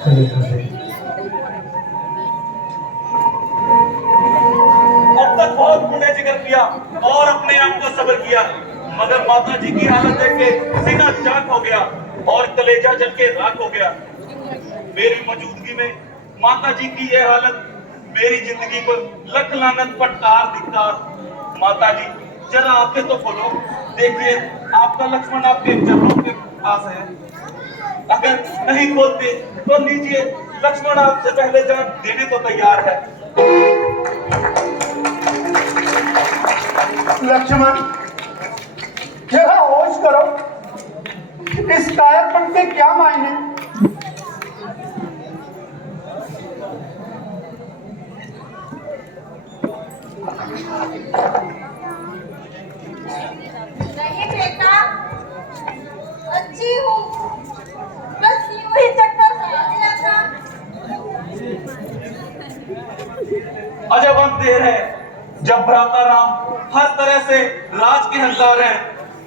अब तक बहुत गुने जिक्र किया और अपने आप को सब्र किया, मगर माता जी की हालत देख के सीना चाक हो गया और कलेजा जल के राख हो गया। मेरी मौजूदगी में माता जी की यह हालत मेरी जिंदगी पर लख लानत पटकार धिक्कार। माता जी जरा आंखें तो खोलो, देखिए आपका लक्ष्मण आपके चरणों के पास है। अगर नहीं खोलते तो लीजिए, लक्ष्मण आपसे पहले जान देने को तैयार है। लक्ष्मण, जरा होश करो, इस कायरपन के क्या मायने? नहीं बेटा, अच्छी हूँ, बस यूं ही चक्कर खा लिया था। अजब वक्त देर है, जब भ्राता राम हर तरह से राज के हकदार हैं,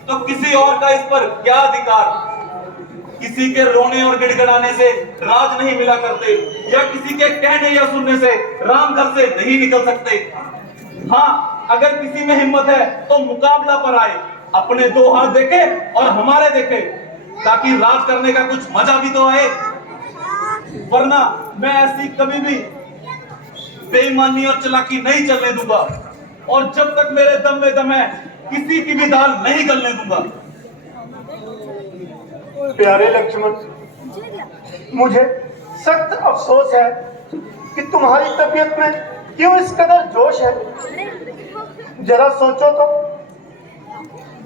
तो किसी और का इस पर क्या अधिकार? किसी के रोने और गिड़गिड़ाने से राज नहीं मिला करते, या किसी के कहने या सुनने से राम घर से नहीं निकल सकते। हाँ, अगर किसी में हिम्मत है तो मुकाबला पर आए, अपने दो हाथ देखे और हमारे देखे, ताकि राज करने का कुछ मजा भी तो आए। वरना मैं ऐसी कभी भी बेईमानी और चालाकी नहीं चलने दूंगा, और जब तक मेरे दम में दम है किसी की भी दाल नहीं गलने दूंगा। प्यारे लक्ष्मण, मुझे सख्त अफसोस है कि तुम्हारी तबीयत में क्यों इस कदर जोश है। जरा सोचो तो,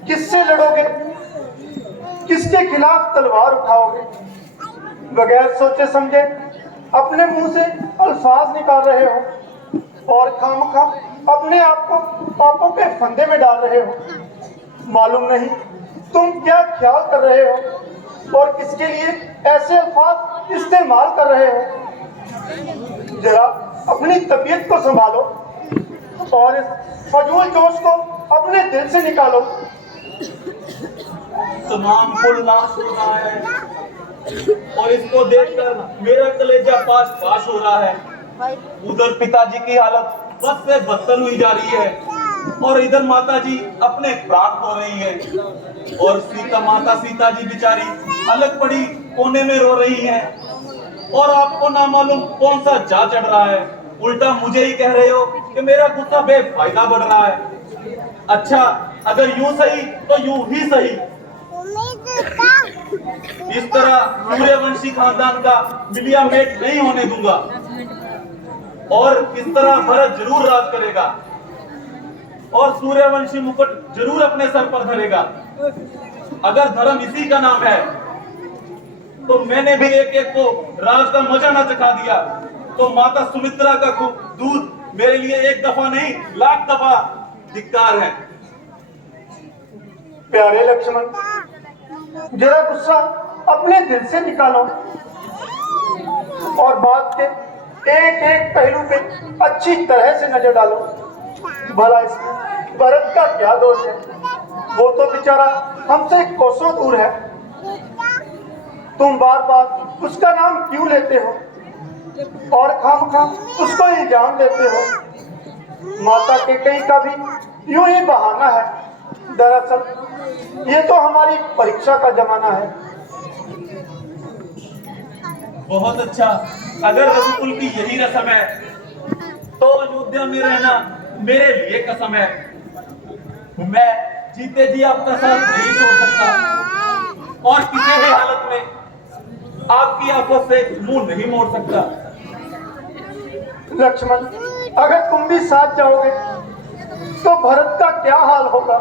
किससे लड़ोगे, किसके खिलाफ तलवार उठाओगे? बगैर सोचे समझे अपने मुंह से अल्फाज निकाल रहे हो और खामखा अपने आप को पापों के फंदे में डाल रहे हो। मालूम नहीं तुम क्या ख्याल कर रहे हो और किसके लिए ऐसे अल्फाज इस्तेमाल कर रहे हो। जरा अपनी तबीयत को संभालो और इस फजूल जोश को अपने दिल से निकालो। तमाम कुल नाश हो रहा है और इसको देखकर मेरा कलेजा पाश पाश हो रहा है। उधर पिताजी की हालत बद से बदतर हुई जा रही है, और इधर माता जी अपने प्राण खो रही है, और माता सीता जी बेचारी अलग पड़ी कोने में रो रही हैं। और आपको ना मालूम कौन सा जा चढ़ रहा है, उल्टा मुझे ही कह रहे हो कि मेरा गुस्सा बेफायदा बढ़ रहा है। अच्छा, अगर यूं सही तो यूं ही सही। इस तरह सूर्यवंशी खानदान का मिलियामेट नहीं होने दूंगा, और इस तरह भरत जरूर राज करेगा और सूर्यवंशी मुकुट जरूर अपने सर पर धरेगा। अगर धर्म इसी का नाम है तो मैंने भी एक एक को राज का मजा ना चखा दिया, तो माता सुमित्रा का दूध मेरे लिए एक दफा नहीं लाख दफा धिक्कार है। प्यारे लक्ष्मण, जरा गुस्सा अपने दिल से निकालो और बात के एक एक पहलू पे अच्छी तरह से नजर डालो। भला इसमें भरत का क्या दोष है? वो तो बेचारा हमसे कोसों दूर है। तुम बार बार उसका नाम क्यों लेते हो और खामखाम उसको इल्जाम देते हो? माता के कहीं का भी यूं ही बहाना है। दरअसल ये तो हमारी परीक्षा का जमाना है। बहुत अच्छा, अगर रघुकुल की यही रस्म है तो अयोध्या में रहना मेरे लिए कसम है। मैं जीते जी आपका साथ नहीं छोड़ सकता और किसी भी हालत में आपकी आफत से मुंह नहीं मोड़ सकता। लक्ष्मण, अगर तुम भी साथ जाओगे तो भरत का क्या हाल होगा?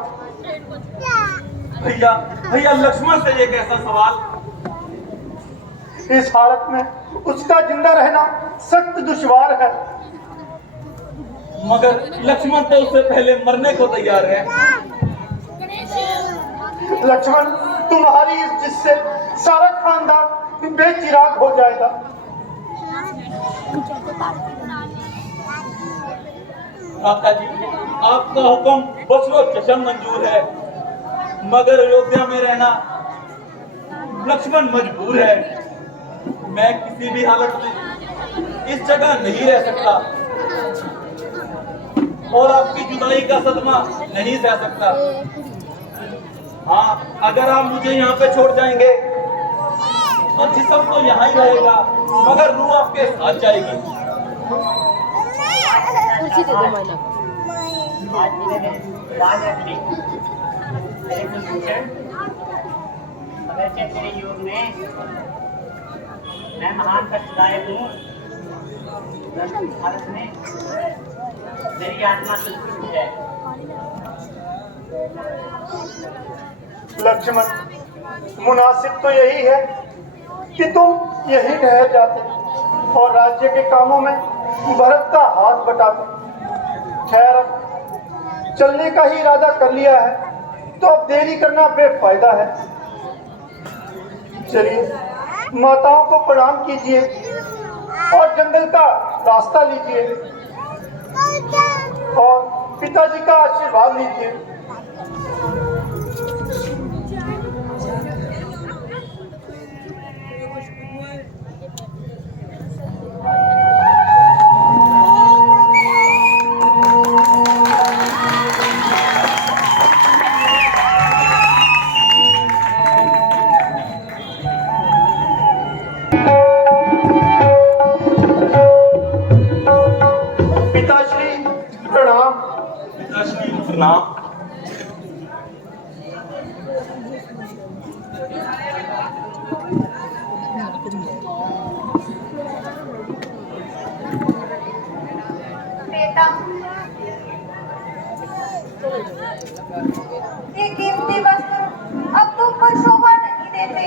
भैया भैया, लक्ष्मण से ये कैसा सवाल? इस हालत में उसका जिंदा रहना सख्त दुश्वार है। मगर लक्ष्मण तो उससे पहले मरने को तैयार है। लक्ष्मण, तुम्हारी इस जिससे सारा खानदान बेचिराग हो जाएगा। काका जी, आपका हुक्म बसरो चशम मंजूर है, मगर अयोध्या में रहना लक्ष्मण मजबूर है। मैं किसी भी हालत में इस जगह नहीं रह सकता और आपकी जुदाई का सदमा नहीं सह सकता। हाँ, अगर आप मुझे यहाँ पे छोड़ जाएंगे तो जिस्म तो यहाँ ही रहेगा मगर रूह आपके साथ जाएगी। कुर्सी दे दो मैंने। आज मेरे राजअग्नि मेरे कुलभूषण अगरचे तेरे योग में मैं महान कष्टदायक हूँ, भारत में मेरी आत्मा संतुष्ट है। लक्ष्मण, मुनासिब तो यही है कि तुम यही ठहर जाते और राज्य के कामों में भरत का हाथ बटाते। खैर, चलने का ही इरादा कर लिया है तो अब देरी करना बेफायदा है। चलिए, माताओं को प्रणाम कीजिए और जंगल का रास्ता लीजिए और पिताजी का आशीर्वाद लीजिए। पिताश्री प्रणाम। पिताश्री प्रणाम। बेटा, ये कीमती वस्त्र अब तुम पर शोभा नहीं देते,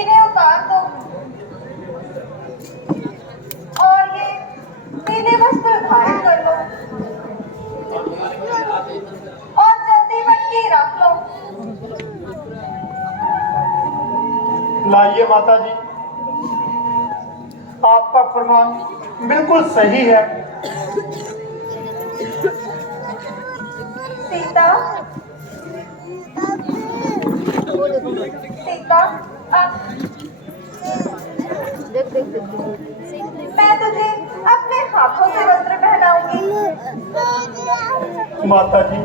इन्हें उतार दो और ये पीले वस्त्र धारण कर लो और जल्दी मटकी रख लो। लाइए माता जी, आपका फरमान बिल्कुल सही है। सीता, सीता, देख देख देख। मैं तुझे अपने हाथों से वस्त्र पहनाऊंगी। माता जी,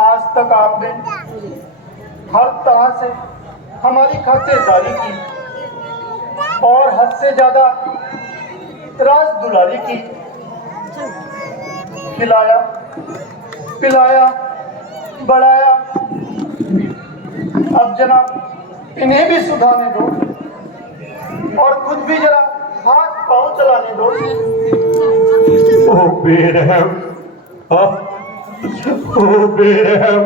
आज तक आपने हर तरह से हमारी खातिरदारी की और हद से ज्यादा राज दुलारी की। खिलाया, पिलाया, बढ़ाया। अब जनाब इन्हें भी सुधारने दो और खुद भी जरा हाथ पांव चलाने दो। ओ बेरहम, ओ बेरहम,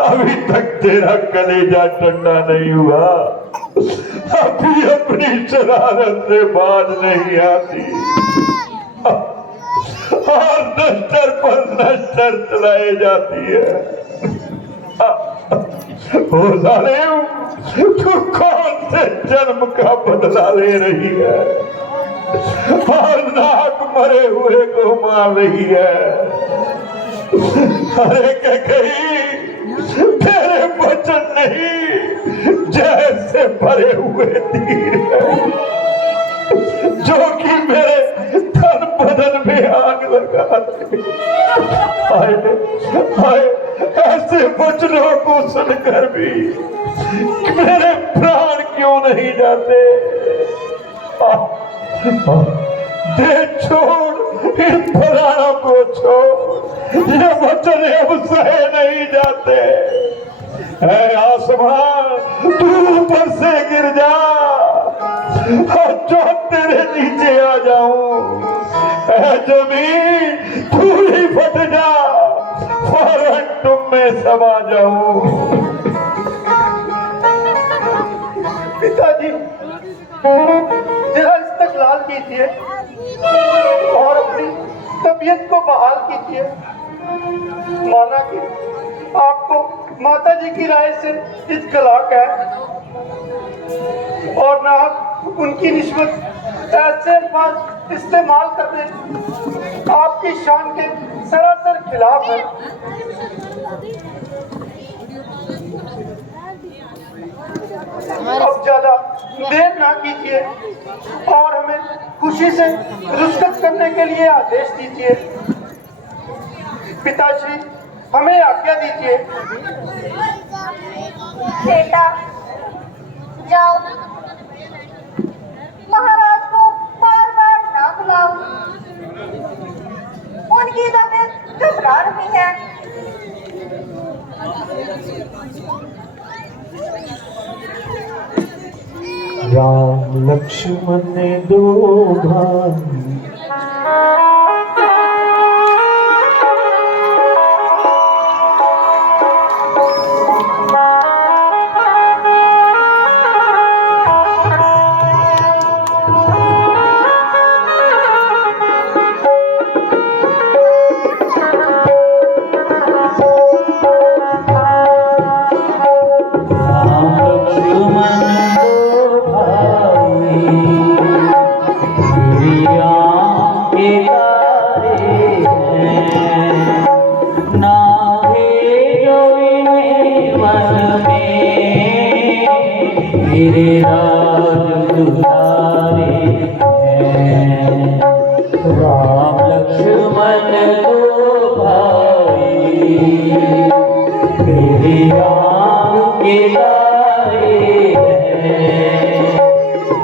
अभी तक तेरा कलेजा ठंडा नहीं हुआ, अभी अपनी शरारत से बाज नहीं आती और नश्तर पर नश्तर चलाई जाती है। ओ जालिम, तू कौन से जन्म का बदला ले रही है और नाक मरे हुए को मार रही है। अरे कहीं तेरे वचन नहीं जैसे भरे हुए तीर है जो कि मेरे तन बदन में आग लगा दे। हाय हाय, ऐसे वचनों को सुनकर भी मेरे प्राण क्यों नहीं जाते। दे छोड़ इन प्राणों को, छोड़, ये वचन अब सहे नहीं जाते। ऐ आसमान, तू ऊपर से गिर जा और जो तेरे नीचे आ जाऊं। ऐ जमीन, तू ही फट जा, फौरन तुम में समा जाऊं। पिताजी, जरा इस्तकलाल कीजिए और अपनी तबीयत को बहाल कीजिए। माना कि आपको माता जी की राय से इत्तलाक है और ना आप उनकी निस्बत ऐसे अल्फाज इस्तेमाल करने आपकी शान के सरासर खिलाफ है। अब ज्यादा देर ना कीजिए और हमें खुशी से रुष्कत करने के लिए आदेश दीजिए। पिताश्री, हमें आज्ञा दीजिए। बेटा, जाओ, महाराज को बार बार ना बुलाओ, उनकी तबीयत घबरा रही है। राम लक्ष्मण दो भाई मेरे राज दुलारे हैं। राम लक्ष्मण दो भाई मेरे राम के लारे हैं।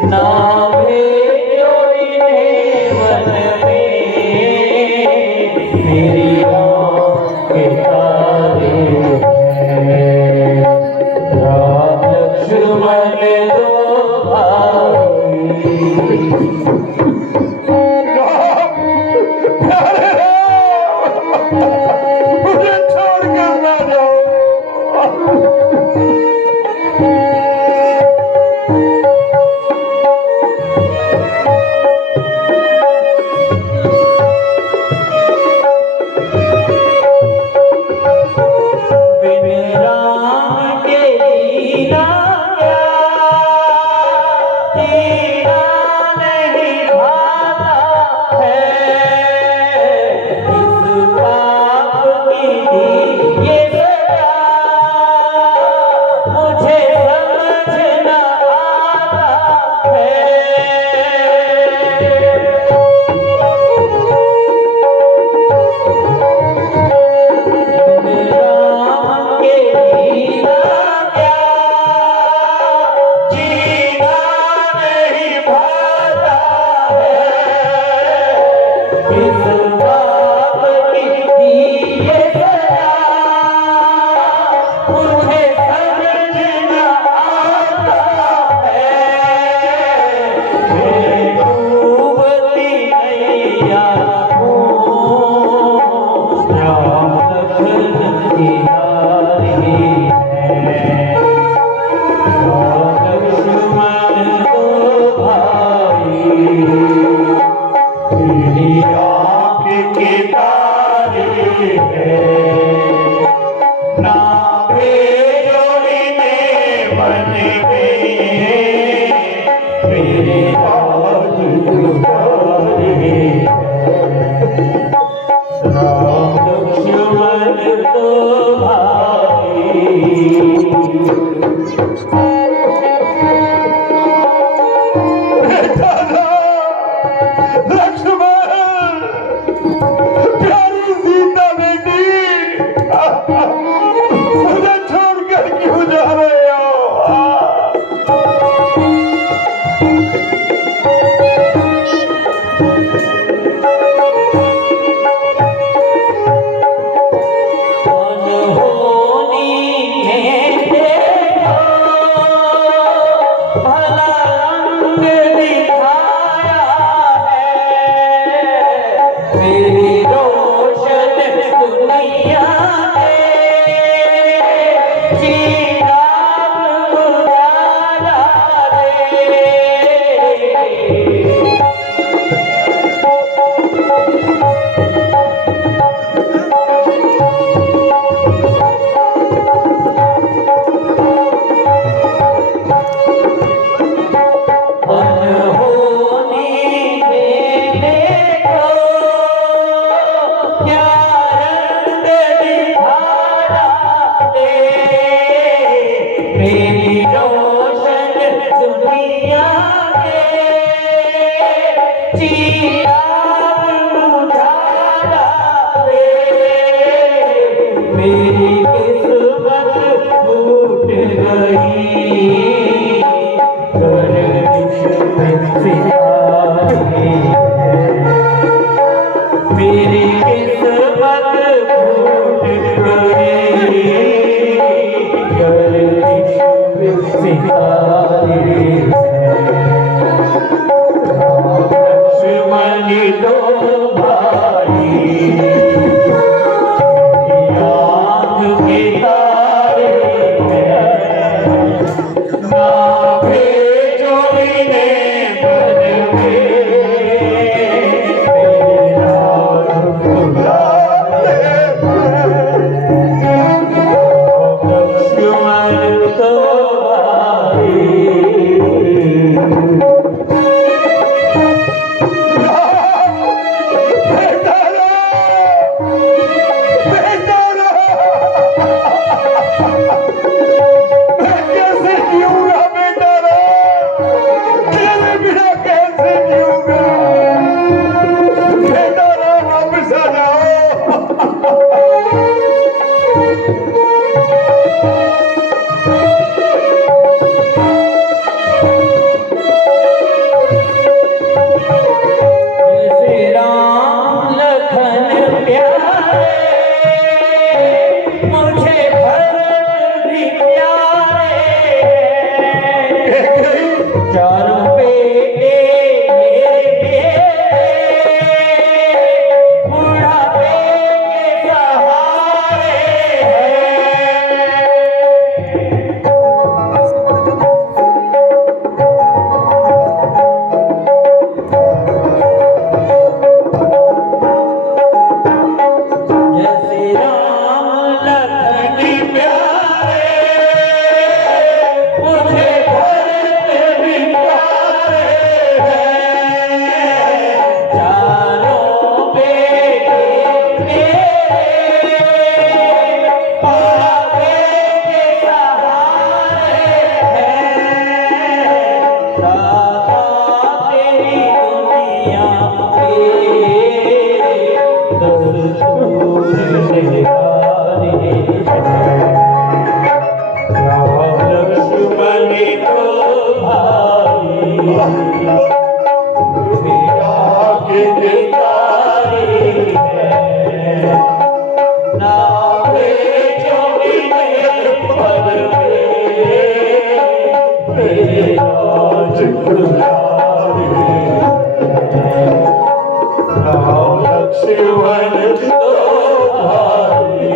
नाम भेजो इन्हें वन में मेरे राम के तारे हैं। राम लक्ष्मण दो भाई मुझे छोड़ कर ना जाओ। बिन राम के जीना क्या जीना नहीं भाता है। इस पाप की दी ये सजा मुझे समझ न आता है। राम के जीना क्या जीना नहीं भाता है। इस बाप की दी ये सजा मुझे समझ न आता है। मैं डूबती नैया हूँ, राम लखन किनारे हैं। राम लक्ष्मण दो भाई मेरी आँख के तारे हैं। ना भेजो इन्हें वन में मेरे राज दुलारे हैं। राम लक्ष्मण दो भाई लक्ष्मण, प्यारी सीता बेटी, मुझे छोड़कर क्यों जा रहे हो? कौन हो किस्मत फूट गई गर्दिश सितारे लक्ष्मण दो भाई आँख के तारे ना भेजो इन्हें बन लक्ष्मण तो कैसे जीऊंगा बेटा तेरे बिना कैसे जीऊंगा बेटा वापस आ जाओ श्री राम लखन प्यारे मुझे भरत भी प्यारे चारों बेटे मेरे बुढ़ापे के सहारे जैसे राम लखन प्यारे मुझे भरत भी प्यारे चारों बेटे मेरे बुढ़ापे के सहारे दाता तेरी दुनिया राम लक्ष्मण तो भाई आगे तारे ना भेजो इन्हें पल मेरे राज दुलारे राम लक्ष्मण तो भाई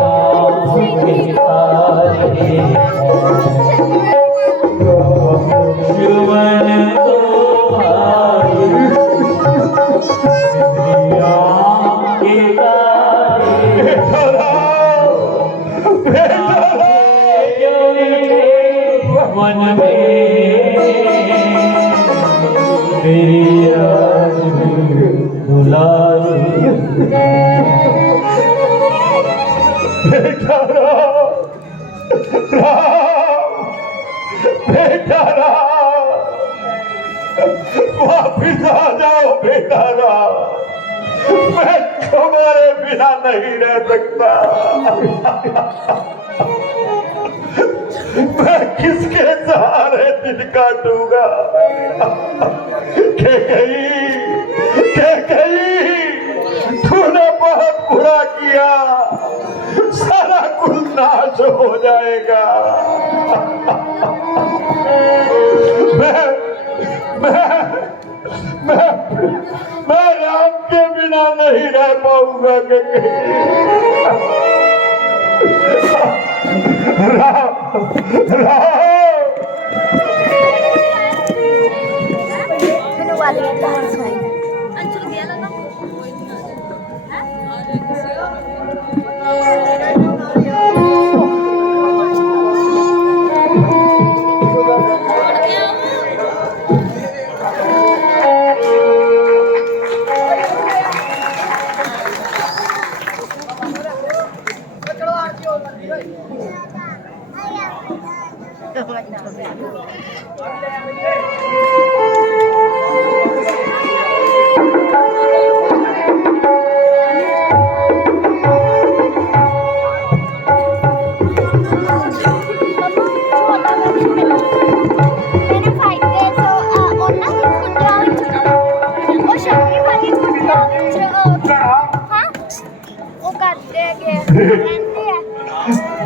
आँख के तारे मन में तेरी याद दुलारी बेटा राम, बेटा राम, वापिस आ जाओ बेटा राम, मैं तुम्हारे बिना नहीं रह सकता। मैं किसके सहारे दिन काटूंगा? के कही तूने बहुत बुरा किया, सारा कुल नाश हो जाएगा। मैं राम के बिना नहीं रह पाऊंगा। के राम अंचल गेला ना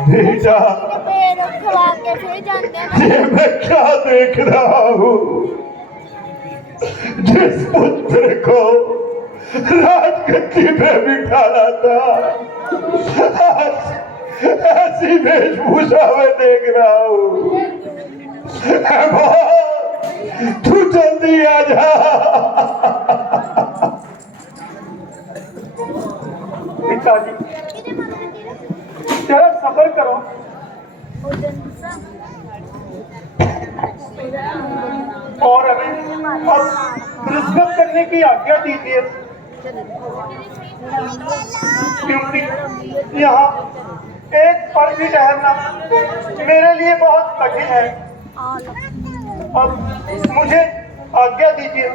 बेटा, ये मैं क्या देख रहा हूँ? जिस पुत्र को राजगद्दी पे बिठाना था, आज ऐसी वेशभूषा में देख रहा हूँ। तू जल्दी आ जा। पिताजी, जरा सब्र करो। और अभी अब रिश्वत करने की आज्ञा दीजिए, क्योंकि यहाँ एक पल भी ठहरना मेरे लिए बहुत कठिन है। अब मुझे आज्ञा दीजिए।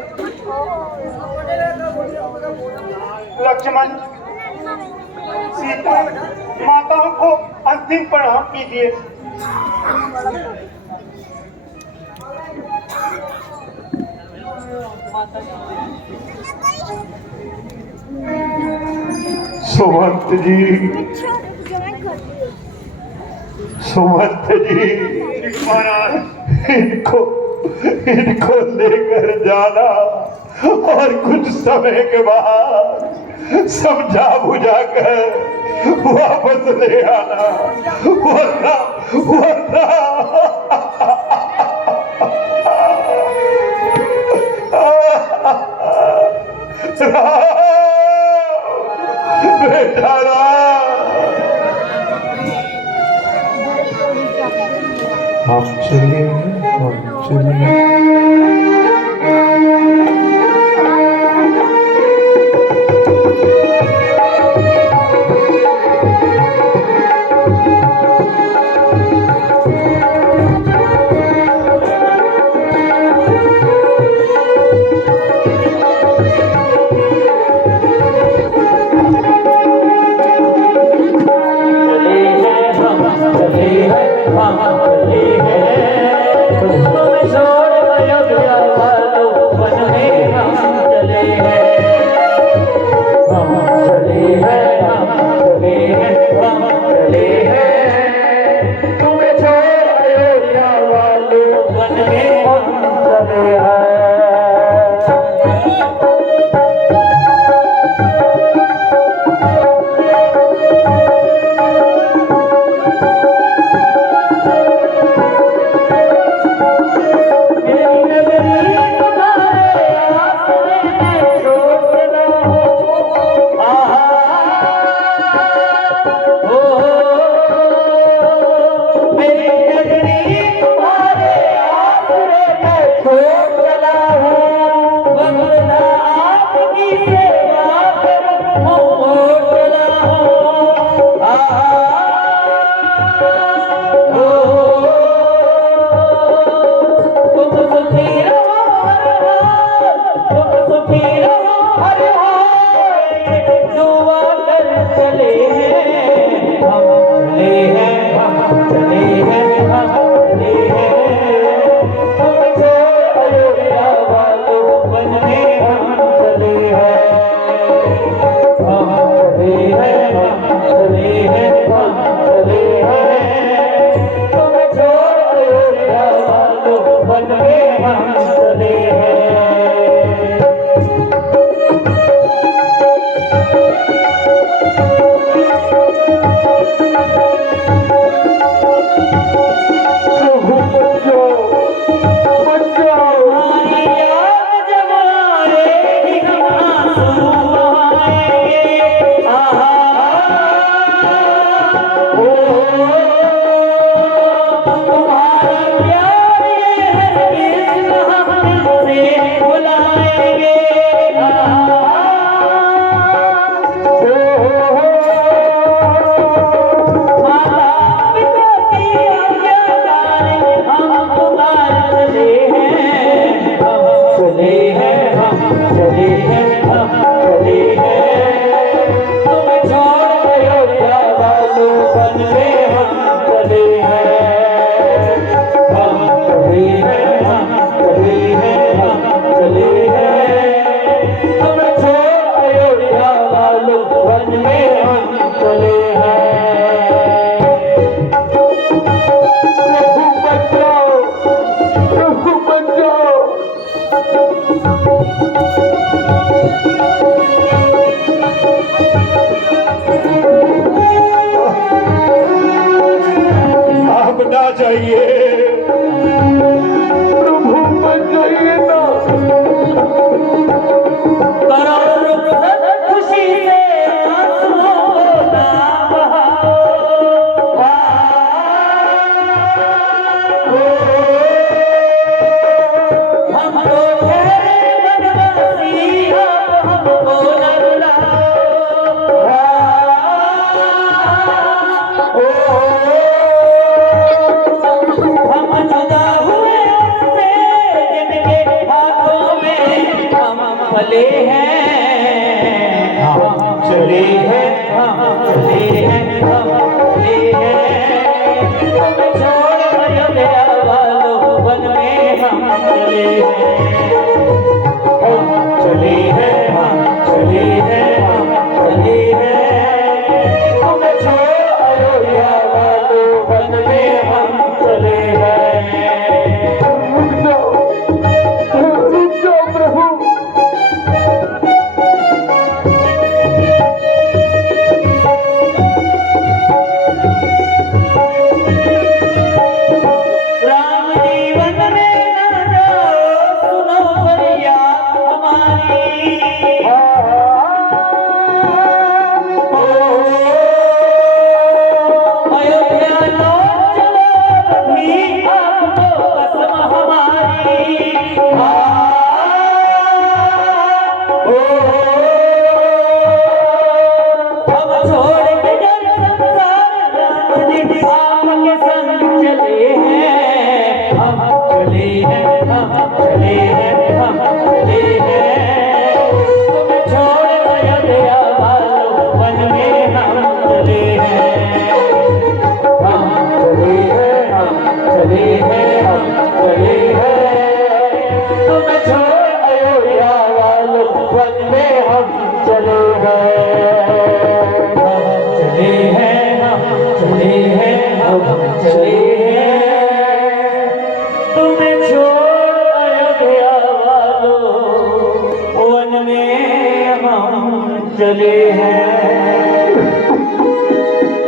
लक्ष्मण, सीता माताओं को अंतिम प्रणाम कीजिए। सुमंत जी, सुमंत जी, महाराज, इनको लेकर जाना और कुछ समय के बाद समझा बुझा कर वापस ले आना, वरना बेटा हम चले। छोड़ चले हैं, हम चले हैं, हम चले हैं, तुम्हें छोड़ अयोध्या वालों वन में हम चले हैं। रुक जाओ प्रभु। राम जीवन में न जाओ, सुनो फरियाद हमारी। अयोध्या लौट चलो भी आपको कसम हमारी। हम छोड़ के जग संसार राम जी आपके संग चले हैं। हम चले हैं, हम चले हैं, हम चले हैं, तुम्हें छोड़ अयोध्या वालों वन में हम चले हैं। हम चले हैं, हम चले हैं, हम चले हैं, तुम्हें छोड़ अयोध्या वालों वन में हम चले हैं। हम चले हैं, हम चले हैं, हम चले हैं, तुम्हें छोड़ अयोध्या वालों वन में हम चले हैं।